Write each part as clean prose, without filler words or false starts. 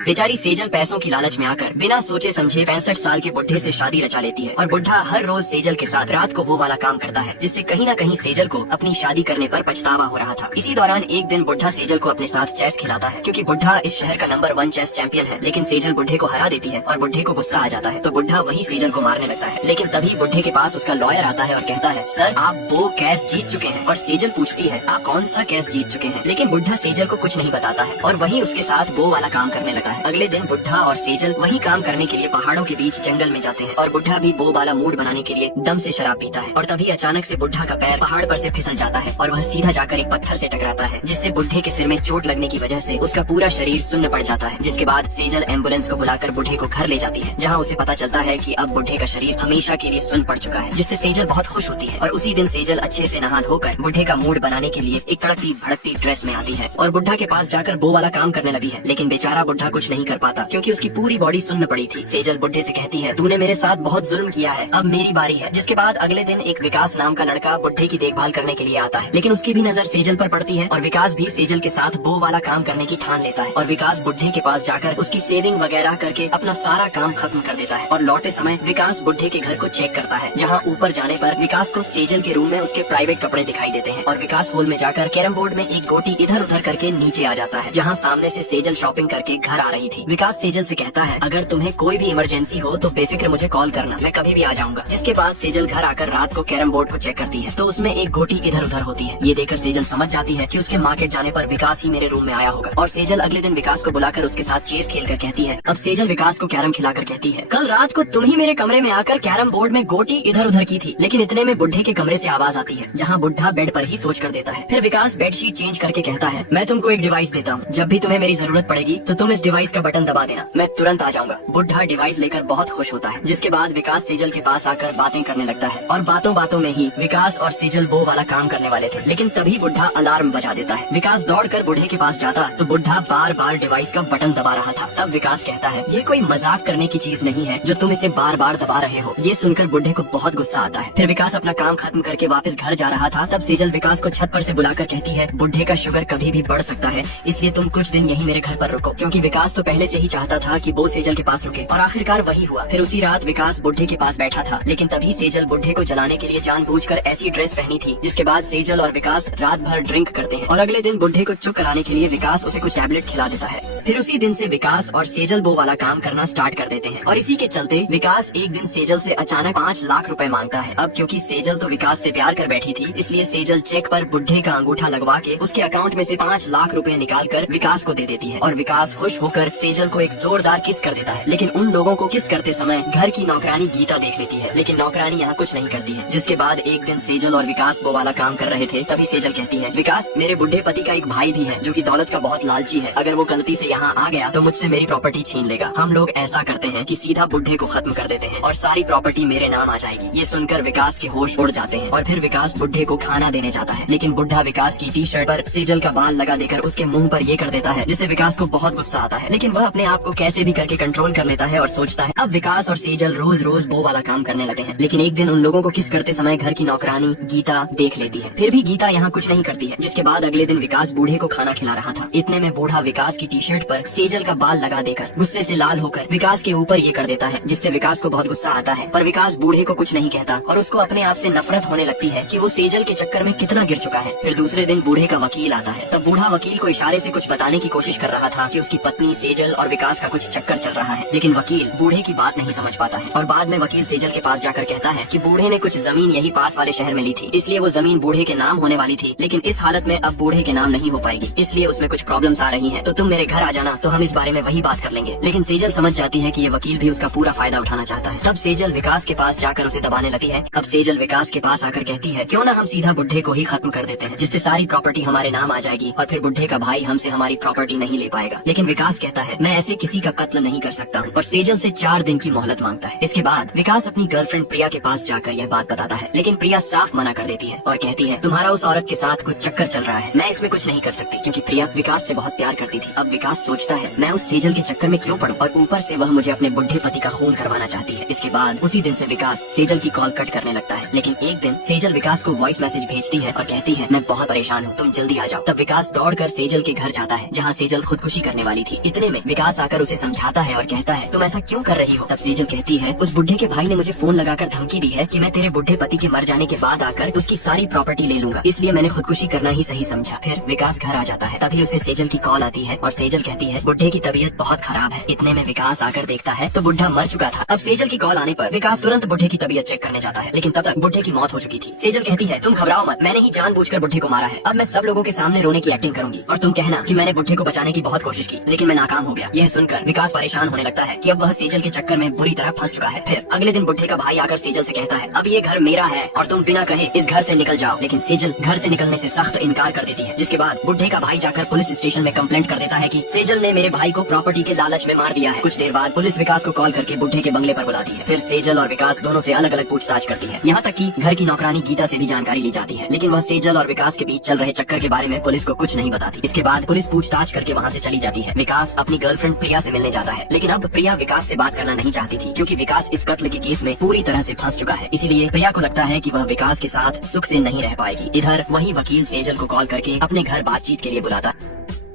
बेचारी सेजल पैसों की लालच में आकर बिना सोचे समझे 65 साल के बुढ़े से शादी रचा लेती है और बुढ़ा हर रोज सेजल के साथ रात को वो वाला काम करता है जिससे कहीं न कहीं सेजल को अपनी शादी करने पर पछतावा हो रहा था। इसी दौरान एक दिन बुढ़ा सेजल को अपने साथ चेस खिलाता है क्योंकि बुढ़ा इस शहर का नंबर 1 चेस चैंपियन है। लेकिन सेजल बुढ़े को हरा देती है और बुढ़े को गुस्सा आ जाता है तो बुढ़ा वही सेजल को मारने लगता है। लेकिन तभी बुढ़े के पास उसका लॉयर आता है और कहता है, सर आप वो कैश जीत चुके हैं। और सेजल पूछती है, आप कौन सा कैश जीत चुके हैं। लेकिन बुढ़ा सेजल को कुछ नहीं बताता है और वही उसके साथ वो वाला काम करने लगा है। अगले दिन बुढ़ा और सेजल वही काम करने के लिए पहाड़ों के बीच जंगल में जाते हैं और बुढ़ा भी वो वाला मूड बनाने के लिए दम से शराब पीता है। और तभी अचानक से बुढ़ा का पैर पहाड़ पर से फिसल जाता है और वह सीधा जाकर एक पत्थर से टकराता है जिससे बुढ़े के सिर में चोट लगने की वजह से उसका पूरा शरीर सुन्न पड़ जाता है। जिसके बाद सेजल एम्बुलेंस को बुलाकर बुढ़े को घर ले जाती है जहाँ उसे पता चलता है कि अब बुढ़े का शरीर हमेशा के लिए सुन्न पड़ चुका है, जिससे सेजल बहुत खुश होती है। और उसी दिन सेजल अच्छे से नहा धोकर बुढ़े का मूड बनाने के लिए एक तड़कती भड़कती ड्रेस में आती है और बुढ़ा के पास जाकर वो वाला काम करने लगी है। लेकिन बेचारा बुढ़ा कुछ नहीं कर पाता क्योंकि उसकी पूरी बॉडी सुन्न पड़ी थी। सेजल बुढ़े से कहती है, तूने मेरे साथ बहुत जुल्म किया है, अब मेरी बारी है। जिसके बाद अगले दिन एक विकास नाम का लड़का बुढ़े की देखभाल करने के लिए आता है। लेकिन उसकी भी नजर सेजल पर पड़ती है और विकास भी सेजल के साथ वो वाला काम करने की ठान लेता है। और विकास बुढ़े के पास जाकर उसकी सेविंग वगैरह करके अपना सारा काम खत्म कर देता है। और लौटते समय विकास बुढ़े के घर को चेक करता है जहाँ ऊपर जाने पर विकास को सेजल के रूम में उसके प्राइवेट कपड़े दिखाई देते हैं। और विकास हॉल में जाकर कैरम बोर्ड में एक गोटी इधर उधर करके नीचे आ जाता है जहाँ सामने से सेजल शॉपिंग करके घर आ रही थी। विकास सेजल से कहता है, अगर तुम्हें कोई भी इमरजेंसी हो तो बेफिक्र मुझे कॉल करना, मैं कभी भी आ जाऊंगा। जिसके बाद सेजल घर आकर रात को कैरम बोर्ड को चेक करती है तो उसमें एक गोटी इधर उधर होती है। ये देखकर सेजल समझ जाती है कि उसके मार्केट जाने पर विकास ही मेरे रूम में आया होगा। और सेजल अगले दिन विकास को बुलाकर उसके साथ चेस खेलकर कहती है। अब सेजल विकास को कैरम खिलाकर कहती है, कल रात को तुम ही मेरे कमरे में आकर कैरम बोर्ड में गोटी इधर उधर की थी। लेकिन इतने में बुढ़े के कमरे से आवाज आती है जहाँ बुढ़ा बेड पर ही सोच कर देता है। फिर विकास बेडशीट चेंज करके कहता है, मैं तुमको एक डिवाइस देता हूँ, जब भी तुम्हें मेरी जरूरत पड़ेगी तो तुम इस डिवाइस का बटन दबा देना, मैं तुरंत आ जाऊंगा। बुढ़ा डिवाइस लेकर बहुत खुश होता है। जिसके बाद विकास सेजल के पास आकर बातें करने लगता है और बातों बातों में ही विकास और सेजल वो वाला काम करने वाले थे। लेकिन तभी बुढ़ा अलार्म बजा देता है। विकास दौड़कर बुढ़े के पास जाता तो बुढ़ा बार बार डिवाइस का बटन दबा रहा था। तब विकास कहता है, ये कोई मजाक करने की चीज नहीं है जो तुम इसे बार बार दबा रहे हो। ये सुनकर बुढ़े को बहुत गुस्सा आता है। फिर विकास अपना काम खत्म करके वापस घर जा रहा था तब सेजल विकास को छत पर से बुलाकर कहती है, बुढ़े का शुगर कभी भी बढ़ सकता है, इसलिए तुम कुछ दिन यहीं मेरे घर पर रुको। क्योंकि विकास तो पहले से ही चाहता था कि वो सेजल के पास रुके और आखिरकार वही हुआ। फिर उसी रात विकास बुढ़े के पास बैठा था। लेकिन तभी सेजल बुढ़े को जलाने के लिए जानबूझकर ऐसी ड्रेस पहनी थी। जिसके बाद सेजल और विकास रात भर ड्रिंक करते हैं और अगले दिन बुढ़े को चुप कराने के लिए विकास उसे कुछ टैबलेट खिला देता है। फिर उसी दिन से विकास और सेजल वो वाला काम करना स्टार्ट कर देते हैं। और इसी के चलते विकास एक दिन सेजल से अचानक 5 लाख रुपए मांगता है। अब क्योंकि सेजल तो विकास से प्यार कर बैठी थी इसलिए सेजल चेक पर बुढ़े का अंगूठा लगवा के उसके अकाउंट में से 5 लाख रुपए निकाल कर विकास को दे देती है। और विकास खुश होकर सेजल को एक जोरदार किस कर देता है। लेकिन उन लोगों को किस करते समय घर की नौकरानी गीता देख लेती है। लेकिन नौकरानी यहाँ कुछ नहीं करती है। जिसके बाद एक दिन सेजल और विकास वो वाला काम कर रहे थे तभी सेजल कहती है, विकास मेरे बुढ़े पति का एक भाई भी है जो कि दौलत का बहुत लालची है, अगर वो गलती से यहाँ आ गया तो मुझसे मेरी प्रॉपर्टी छीन लेगा। हम लोग ऐसा करते हैं कि सीधा बुढ़े को खत्म कर देते हैं और सारी प्रॉपर्टी मेरे नाम आ जाएगी। ये सुनकर विकास के होश उड़ जाते हैं और फिर विकास बुढ़े को खाना देने जाता है। लेकिन बुढ़ा विकास की टी शर्ट पर सेजल का बाल लगा देकर उसके मुंह पर ये कर देता है जिससे विकास को बहुत गुस्सा आता है। लेकिन वह अपने आप को कैसे भी करके कंट्रोल कर लेता है और सोचता है अब विकास और सेजल रोज रोज वो वाला काम करने लगे हैं। लेकिन एक दिन उन लोगों को किस करते समय घर की नौकरानी गीता देख लेती है। फिर भी गीता यहाँ कुछ नहीं करती है। जिसके बाद अगले दिन विकास बूढ़े को खाना खिला रहा था। इतने में बूढ़ा विकास की टी शर्ट पर सेजल का बाल लगा देकर गुस्से से लाल होकर विकास के ऊपर ये कर देता है जिससे विकास को बहुत गुस्सा आता है। पर विकास बूढ़े को कुछ नहीं कहता और उसको अपने आप से नफरत होने लगती है कि वो सेजल के चक्कर में कितना गिर चुका है। फिर दूसरे दिन बूढ़े का वकील आता है। तब बूढ़ा वकील को इशारे से कुछ बताने की कोशिश कर रहा था कि उसकी पत्नी सेजल और विकास का कुछ चक्कर चल रहा है। लेकिन वकील बूढ़े की बात नहीं समझ पाता है और बाद में वकील सेजल के पास जाकर कहता है कि बूढ़े ने कुछ जमीन यही पास वाले शहर में ली थी, इसलिए वो जमीन बूढ़े के नाम होने वाली थी। लेकिन इस हालत में अब बूढ़े के नाम नहीं हो पाएगी, इसलिए उसमें कुछ प्रॉब्लम्स आ रही हैं, तो तुम मेरे घर आ जाना तो हम इस बारे में वही बात कर लेंगे। लेकिन सेजल समझ जाती है कि ये वकील भी उसका पूरा फायदा उठाना चाहता है। तब सेजल विकास के पास जाकर उसे दबाने लगती है। अब सेजल विकास के पास आकर कहती है, क्यों ना हम सीधा बुढ़े को ही खत्म कर देते हैं, जिससे सारी प्रॉपर्टी हमारे नाम आ जाएगी और फिर बुढ़े का भाई हमसे हमारी प्रॉपर्टी नहीं ले पाएगा। लेकिन विकास कहता है, मैं ऐसे किसी का कत्ल नहीं कर सकता हूँ और सेजल से 4 दिन की मोहलत मांगता है। इसके बाद विकास अपनी गर्लफ्रेंड प्रिया के पास जाकर यह बात बताता है। लेकिन प्रिया साफ मना कर देती है और कहती है, तुम्हारा उस औरत के साथ कुछ चक्कर चल रहा है, मैं इसमें कुछ नहीं कर सकती। क्योंकि प्रिया विकास से बहुत प्यार करती थी। अब विकास सोचता है, मैं उस सेजल के चक्कर में क्यों पड़ूं और ऊपर से वह मुझे अपने बुढ़े पति का खून करवाना चाहती है। इसके बाद उसी दिन से विकास सेजल की कॉल कट करने लगता है। लेकिन एक दिन सेजल विकास को वॉइस मैसेज भेजती है और कहती है, मैं बहुत परेशान हूँ, तुम जल्दी आ जाओ। तब विकास दौड़कर सेजल के घर जाता है जहाँ सेजल खुदकुशी करने वाली थी। इतने में विकास आकर उसे समझाता है और कहता है तुम ऐसा क्यों कर रही हो। तब सेजल कहती है उस बुढ़े के भाई ने मुझे फोन लगाकर धमकी दी है कि मैं तेरे बुढ़े पति के मर जाने के बाद आकर उसकी सारी प्रॉपर्टी ले लूंगा, इसलिए मैंने खुदकुशी करना ही सही समझा। फिर विकास घर आ जाता है, तभी उसे सेजल की कॉल आती है और सेजल कहती है बुढ़े की तबीयत बहुत खराब है। इतने में विकास आकर देखता है तो बुढ़ा मर चुका था। अब सेजल की कॉल आने पर विकास तुरंत बुढ़े की तबीयत चेक करने जाता है, लेकिन तब तक बुढ़े की मौत हो चुकी थी। सेजल कहती है तुम घबराओ मत, मैंने ही जानबूझकर बुढ़े को मारा है। अब मैं सब लोगों के सामने रोने की एक्टिंग करूंगी और तुम कहना कि मैंने बुढ़े को बचाने की बहुत कोशिश की लेकिन मैं नाकाम हो गया। यह सुनकर विकास परेशान होने लगता है कि अब वह सेजल के चक्कर में बुरी तरह फंस चुका है। फिर अगले दिन बुढ़े का भाई आकर सेजल से कहता है अब ये घर मेरा है और तुम बिना कहे इस घर से निकल जाओ, लेकिन सेजल घर से निकलने से सख्त इनकार कर देती है। जिसके बाद बुढ़े का भाई जाकर पुलिस स्टेशन में कंप्लेंट कर देता है कि सेजल ने मेरे भाई को प्रॉपर्टी के लालच में मार दिया है। कुछ देर बाद पुलिस विकास को कॉल करके बुढ़े के बंगले पर बुलाती है। फिर सेजल और विकास दोनों से अलग अलग पूछताछ करती है, यहाँ तक कि घर की नौकरानी गीता से भी जानकारी ली जाती है, लेकिन वह सेजल और विकास के बीच चल रहे चक्कर के बारे में पुलिस को कुछ नहीं बताती। इसके बाद पुलिस पूछताछ करके वहाँ से चली जाती है। विकास अपनी गर्लफ्रेंड प्रिया से मिलने जाता है, लेकिन अब प्रिया विकास से बात करना नहीं चाहती थी क्योंकि विकास इस कत्ल के केस में पूरी तरह से फंस चुका है। इसीलिए प्रिया को लगता है कि वह विकास के साथ सुख से नहीं रह पाएगी। इधर वही वकील सेजल को कॉल करके अपने घर बातचीत के लिए बुलाता।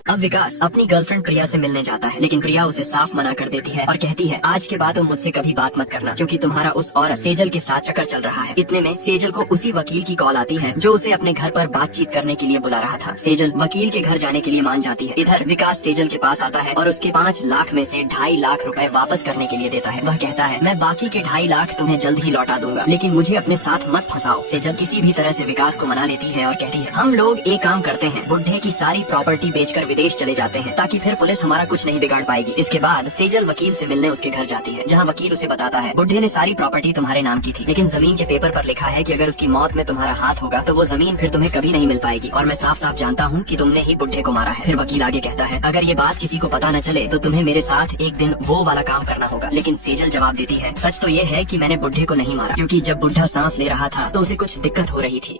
अब विकास अपनी गर्लफ्रेंड प्रिया से मिलने जाता है, लेकिन प्रिया उसे साफ मना कर देती है और कहती है आज के बाद तुम मुझसे कभी बात मत करना क्योंकि तुम्हारा उस औरत सेजल के साथ चक्कर चल रहा है। इतने में सेजल को उसी वकील की कॉल आती है जो उसे अपने घर पर बातचीत करने के लिए बुला रहा था। सेजल वकील के घर जाने के लिए मान जाती है। इधर विकास सेजल के पास आता है और उसके 5 लाख में से 2.5 लाख रुपए वापस करने के लिए देता है। वह कहता है मैं बाकी के 2.5 लाख तुम्हें जल्द ही लौटा दूंगा, लेकिन मुझे अपने साथ मत फंसाओ। सेजल किसी भी तरह से विकास को मना लेती है और कहती है हम लोग एक काम करते हैं, बुढ़े की सारी प्रॉपर्टी बेचकर विदेश चले जाते हैं ताकि फिर पुलिस हमारा कुछ नहीं बिगाड़ पाएगी। इसके बाद सेजल वकील से मिलने उसके घर जाती है, जहाँ वकील उसे बताता है बुढ़े ने सारी प्रॉपर्टी तुम्हारे नाम की थी, लेकिन जमीन के पेपर पर लिखा है कि अगर उसकी मौत में तुम्हारा हाथ होगा तो वो जमीन फिर तुम्हें कभी नहीं मिल पाएगी और मैं साफ साफ जानता हूँ कि तुमने ही बुढ़े को मारा है। फिर वकील आगे कहता है अगर ये बात किसी को पता न चले तो तुम्हें मेरे साथ एक दिन वो वाला काम करना होगा। लेकिन सेजल जवाब देती है सच तो ये है कि मैंने बुढ़े को नहीं मारा क्योंकि जब बुढ़ा सांस ले रहा था तो उसे कुछ दिक्कत हो रही थी।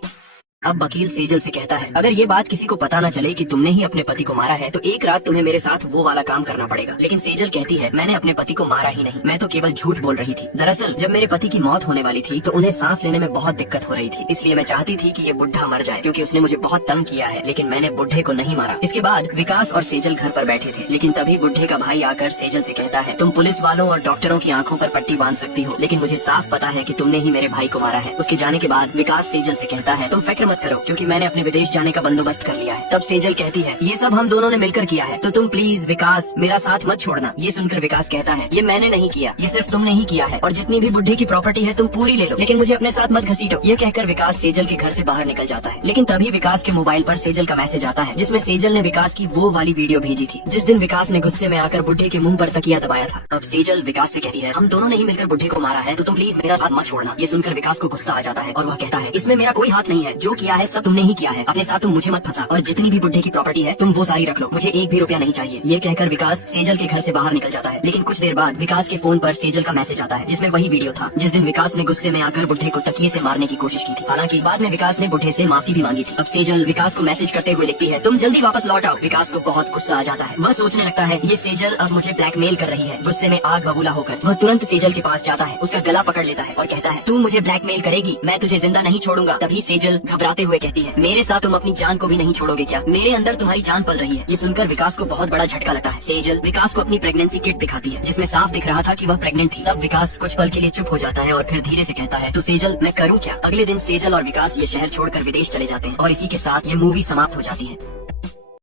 अब वकील सेजल से कहता है अगर ये बात किसी को पता न चले कि तुमने ही अपने पति को मारा है तो एक रात तुम्हें मेरे साथ वो वाला काम करना पड़ेगा। लेकिन सेजल कहती है मैंने अपने पति को मारा ही नहीं, मैं तो केवल झूठ बोल रही थी। दरअसल जब मेरे पति की मौत होने वाली थी तो उन्हें सांस लेने में बहुत दिक्कत हो रही थी, इसलिए मैं चाहती थी कि ये बुढ़ा मर जाए क्योंकि उसने मुझे बहुत तंग किया है, लेकिन मैंने बुढ़े को नहीं मारा। इसके बाद विकास और सेजल घर पर बैठे थे, लेकिन तभी बुढ़े का भाई आकर सेजल से कहता है तुम पुलिस वालों और डॉक्टरों की आंखों पर पट्टी बांध सकती हो, लेकिन मुझे साफ पता है कि तुमने ही मेरे भाई को मारा है। उसके जाने के बाद विकास सेजल से कहता है तुम फिक्र मत करो क्योंकि मैंने अपने विदेश जाने का बंदोबस्त कर लिया है। तब सेजल कहती है ये सब हम दोनों ने मिलकर किया है तो तुम प्लीज विकास मेरा साथ मत छोड़ना। ये सुनकर विकास कहता है ये मैंने नहीं किया, ये सिर्फ तुमने ही किया है और जितनी भी बुढ़े की प्रॉपर्टी है तुम पूरी ले लो, लेकिन मुझे अपने साथ मत घसीटो। ये कहकर विकास सेजल के घर से बाहर निकल जाता है, लेकिन तभी विकास के मोबाइल पर सेजल का मैसेज आता है जिसमें सेजल ने विकास की वो वाली वीडियो भेजी थी जिस दिन विकास ने गुस्से में आकर बुढ़े के मुंह पर तकिया दबाया था। अब सेजल विकास से कहती है हम दोनों ने ही मिलकर बुढ़े को मारा है तो तुम प्लीज मेरा साथ मत छोड़ना। ये सुनकर विकास को गुस्सा आ जाता है और वह कहता है इसमें मेरा कोई हाथ नहीं है, जो किया है सब तुमने ही किया है, अपने साथ तुम मुझे मत फंसा और जितनी भी बुढ़े की प्रॉपर्टी है तुम वो सारी रख लो, मुझे एक भी रुपया नहीं चाहिए। ये कहकर विकास सेजल के घर से बाहर निकल जाता है, लेकिन कुछ देर बाद विकास के फोन पर सेजल का मैसेज आता है जिसमें वही वीडियो था जिस दिन विकास ने गुस्से में आकर बुढ़े को तकिए से मारने की कोशिश की थी। हालांकि बाद में विकास ने बुढ़े से माफी भी मांगी थी। अब सेजल विकास को मैसेज करते हुए लिखती है तुम जल्दी वापस लौट आओ। विकास को बहुत गुस्सा आ जाता है, वह सोचने लगता है ये सेजल अब मुझे ब्लैकमेल कर रही है। गुस्से में आग बबूला होकर वह तुरंत सेजल के पास जाता है, उसका गला पकड़ लेता है और कहता है तू मुझे ब्लैकमेल करेगी, मैं तुझे जिंदा नहीं छोड़ूंगा। तभी सेजल घबराते हुए कहती है मेरे साथ तुम अपनी जान को भी नहीं छोड़ोगे क्या, मेरे अंदर तुम्हारी जान पल रही है। ये सुनकर विकास को बहुत बड़ा झटका लगता है। सेजल विकास को अपनी प्रेगनेंसी किट दिखाती है जिसमें साफ दिख रहा था कि वह प्रेग्नेंट थी। तब विकास कुछ पल के लिए चुप हो जाता है और फिर धीरे से कहता है तो सेजल मैं करूँ क्या। अगले दिन सेजल और विकास ये शहर छोड़कर विदेश चले जाते हैं और इसी के साथ ये मूवी समाप्त हो जाती है।